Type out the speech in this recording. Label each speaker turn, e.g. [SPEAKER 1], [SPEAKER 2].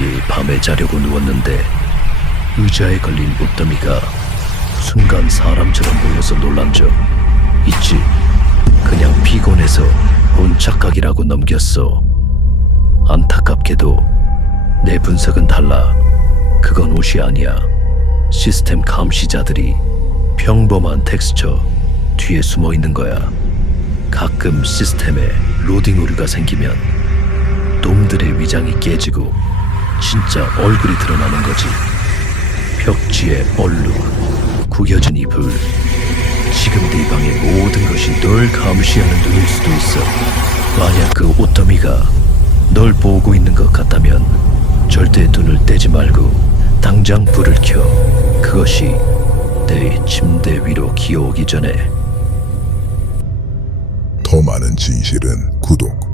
[SPEAKER 1] 이 밤에 자려고 누웠는데 의자에 걸린 옷더미가 순간 사람처럼 보여서 놀란 적 있지. 그냥 피곤해서 혼착각이라고 넘겼어. 안타깝게도 내 분석은 달라. 그건 옷이 아니야. 시스템 감시자들이 평범한 텍스처 뒤에 숨어 있는 거야. 가끔 시스템에 로딩 오류가 생기면 놈들의 위장이 깨지고 진짜 얼굴이 드러나는 거지. 벽지에 얼룩, 구겨진 이불. 지금 네 방의 모든 것이 널 감시하는 눈일 수도 있어. 만약 그 옷더미가 널 보고 있는 것 같다면 절대 눈을 떼지 말고 당장 불을 켜. 그것이 내 침대 위로 기어오기 전에
[SPEAKER 2] 더 많은 진실은 구독,